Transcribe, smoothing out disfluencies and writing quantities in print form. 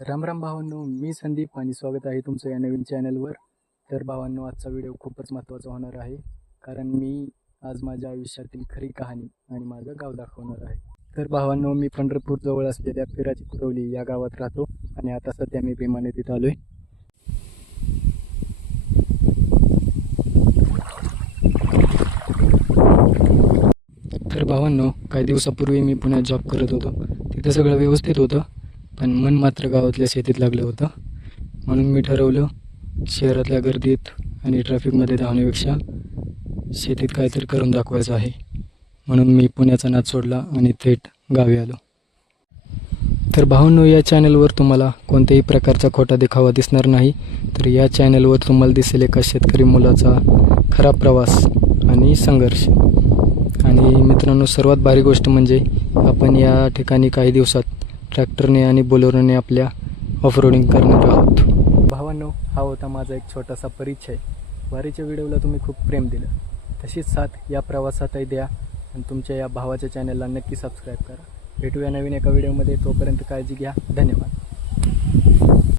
राम राम भावांनो, मी संदीप आणि स्वागत आहे तुमचं या नवीन चॅनलवर. तर भावांनो, आजचा व्हिडिओ खूपच महत्त्वाचा होणार आहे, कारण मी आज माझ्या आयुष्यातील खरी कहाणी आणि माझं गाव दाखवणार आहे. तर भावांनो, मी पंढरपूर जवळ असलेल्या पिराची कुरवली या गावात राहतो आणि आता सध्या मी भीमा नदीत आलोय. तर भावांनो, काही दिवसापूर्वी मी पुण्यात जॉब करत होतो. तिथं सगळं व्यवस्थित होतं, पण मन मात्र गावातल्या शेतीत लागलं होतं. म्हणून मी ठरवलं, शहरातल्या गर्दीत आणि ट्रॅफिकमध्ये धावण्यापेक्षा शेतीत काहीतरी करून दाखवायचं आहे. म्हणून मी पुण्याचा नाद सोडला आणि थेट गावी आलो. तर भावांनो, या चॅनलवर तुम्हाला कोणत्याही प्रकारचा खोटा दिखावा दिसणार नाही. तर या चॅनलवर तुम्हाला दिसेल एका शेतकरी मुलाचा खरा प्रवास आणि संघर्ष. आणि मित्रांनो, सर्वात भारी गोष्ट म्हणजे आपण या ठिकाणी काही दिवसात ट्रॅक्टरने आणि बोलेरोने आपल्या ऑफरोडिंग करणार आहोत. भावांनो, हा होता माझा एक छोटासा परिचय. वारीच्या व्हिडिओला तुम्ही खूप प्रेम दिलं, तशीच साथ या प्रवासातही द्या आणि तुमच्या या भावाच्या चॅनलला नक्की सबस्क्राईब करा. भेटूया नवीन एका व्हिडिओमध्ये. तोपर्यंत काळजी घ्या. धन्यवाद.